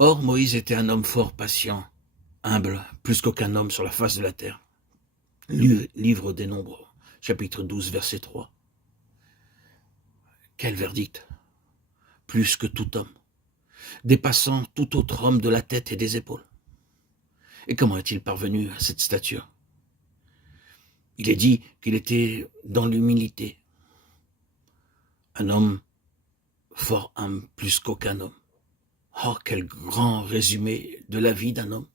Or, Moïse était un homme fort patient, humble, plus qu'aucun homme sur la face de la terre. Livre des Nombres, chapitre 12, verset 3. Quel verdict! Plus que tout homme, dépassant tout autre homme de la tête et des épaules. Et comment est-il parvenu à cette stature? Il est dit qu'il était dans l'humilité, un homme fort humble plus qu'aucun homme. Oh, quel grand résumé de la vie d'un homme.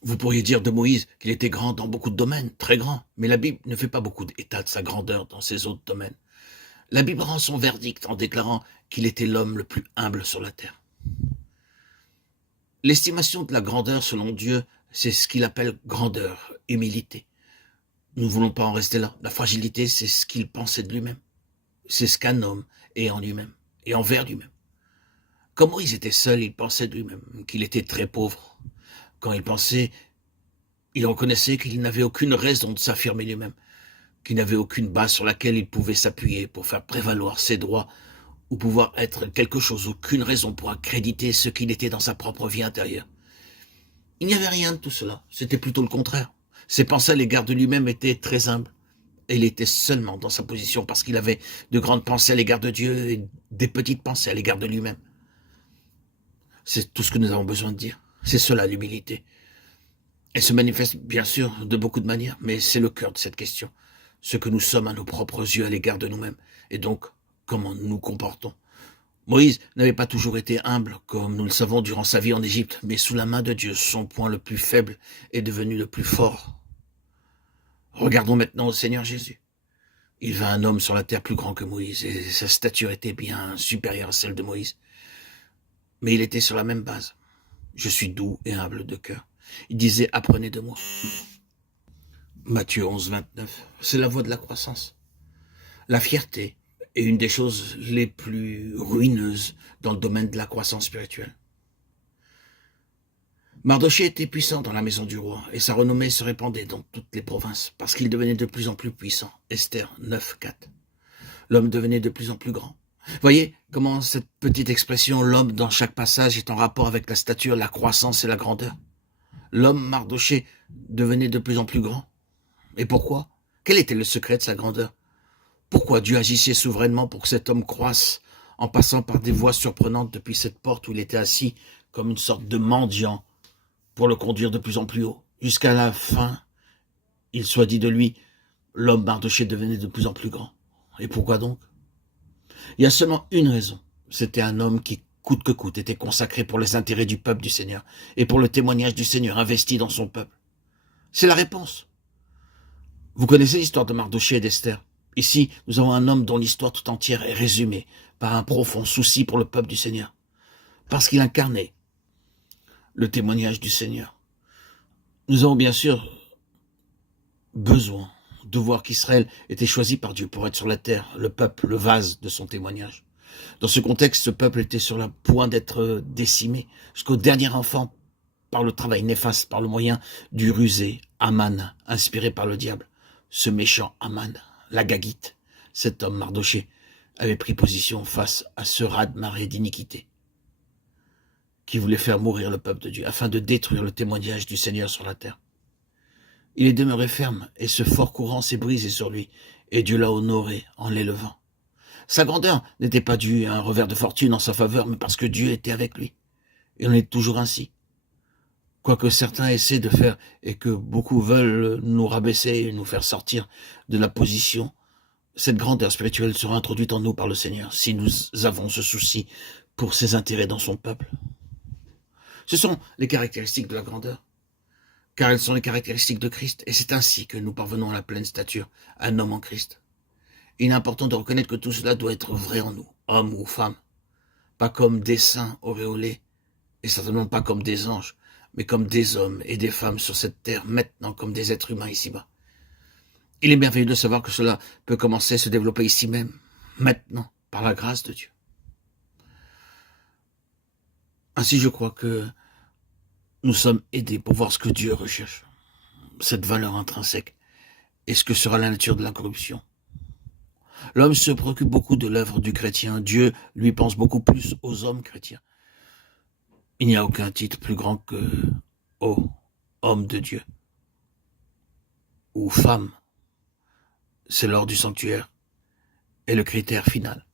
Vous pourriez dire de Moïse qu'il était grand dans beaucoup de domaines, très grand, mais la Bible ne fait pas beaucoup d'état de sa grandeur dans ces autres domaines. La Bible rend son verdict en déclarant qu'il était l'homme le plus humble sur la terre. L'estimation de la grandeur selon Dieu, c'est ce qu'il appelle grandeur, humilité. Nous ne voulons pas en rester là. La fragilité, c'est ce qu'il pensait de lui-même. C'est ce qu'un homme est en lui-même et envers lui-même. Quand Moïse était seul, il pensait de lui-même qu'il était très pauvre. Quand il pensait, il reconnaissait qu'il n'avait aucune raison de s'affirmer lui-même, qu'il n'avait aucune base sur laquelle il pouvait s'appuyer pour faire prévaloir ses droits ou pouvoir être quelque chose, aucune raison pour accréditer ce qu'il était dans sa propre vie intérieure. Il n'y avait rien de tout cela, c'était plutôt le contraire. Ses pensées à l'égard de lui-même étaient très humbles. Et il était seulement dans sa position parce qu'il avait de grandes pensées à l'égard de Dieu et des petites pensées à l'égard de lui-même. C'est tout ce que nous avons besoin de dire. C'est cela l'humilité. Elle se manifeste bien sûr de beaucoup de manières, mais c'est le cœur de cette question. Ce que nous sommes à nos propres yeux à l'égard de nous-mêmes. Et donc, comment nous nous comportons. Moïse n'avait pas toujours été humble, comme nous le savons durant sa vie en Égypte, mais sous la main de Dieu, son point le plus faible est devenu le plus fort. Regardons maintenant au Seigneur Jésus. Il vint un homme sur la terre plus grand que Moïse, et sa stature était bien supérieure à celle de Moïse. Mais il était sur la même base. Je suis doux et humble de cœur. Il disait, apprenez de moi. Matthieu 11, 29. C'est la voie de la croissance. La fierté est une des choses les plus ruineuses dans le domaine de la croissance spirituelle. Mardochée était puissant dans la maison du roi, et sa renommée se répandait dans toutes les provinces, parce qu'il devenait de plus en plus puissant. Esther 9, 4. L'homme devenait de plus en plus grand. Voyez comment cette petite expression, l'homme dans chaque passage, est en rapport avec la stature, la croissance et la grandeur. L'homme Mardochée devenait de plus en plus grand. Et pourquoi? Quel était le secret de sa grandeur? Pourquoi Dieu agissait souverainement pour que cet homme croisse, en passant par des voies surprenantes depuis cette porte où il était assis, comme une sorte de mendiant, pour le conduire de plus en plus haut, jusqu'à la fin, il soit dit de lui, l'homme Mardochée devenait de plus en plus grand. Et pourquoi donc? Il y a seulement une raison. C'était un homme qui, coûte que coûte, était consacré pour les intérêts du peuple du Seigneur et pour le témoignage du Seigneur investi dans son peuple. C'est la réponse. Vous connaissez l'histoire de Mardochée et d'Esther. Ici, nous avons un homme dont l'histoire tout entière est résumée par un profond souci pour le peuple du Seigneur, parce qu'il incarnait le témoignage du Seigneur. Nous avons bien sûr besoin de voir qu'Israël était choisi par Dieu pour être sur la terre, le peuple, le vase de son témoignage. Dans ce contexte, ce peuple était sur le point d'être décimé, jusqu'au dernier enfant, par le travail néfaste, par le moyen du rusé Aman, inspiré par le diable. Ce méchant Aman, la Gagite, cet homme Mardochée, avait pris position face à ce raz-de-marée d'iniquité qui voulait faire mourir le peuple de Dieu, afin de détruire le témoignage du Seigneur sur la terre. Il est demeuré ferme, et ce fort courant s'est brisé sur lui, et Dieu l'a honoré en l'élevant. Sa grandeur n'était pas due à un revers de fortune en sa faveur, mais parce que Dieu était avec lui. Et on est toujours ainsi. Quoique certains essaient de faire, et que beaucoup veulent nous rabaisser et nous faire sortir de la position, cette grandeur spirituelle sera introduite en nous par le Seigneur, si nous avons ce souci pour ses intérêts dans son peuple. Ce sont les caractéristiques de la grandeur, car elles sont les caractéristiques de Christ, et c'est ainsi que nous parvenons à la pleine stature, un homme en Christ. Il est important de reconnaître que tout cela doit être vrai en nous, hommes ou femmes, pas comme des saints auréolés, et certainement pas comme des anges, mais comme des hommes et des femmes sur cette terre, maintenant comme des êtres humains ici-bas. Il est merveilleux de savoir que cela peut commencer à se développer ici même, maintenant, par la grâce de Dieu. Ainsi, je crois que nous sommes aidés pour voir ce que Dieu recherche, cette valeur intrinsèque, et ce que sera la nature de la corruption. L'homme se préoccupe beaucoup de l'œuvre du chrétien. Dieu lui pense beaucoup plus aux hommes chrétiens. Il n'y a aucun titre plus grand que « Ô homme de Dieu » ou « femme ». C'est l'ordre du sanctuaire et le critère final.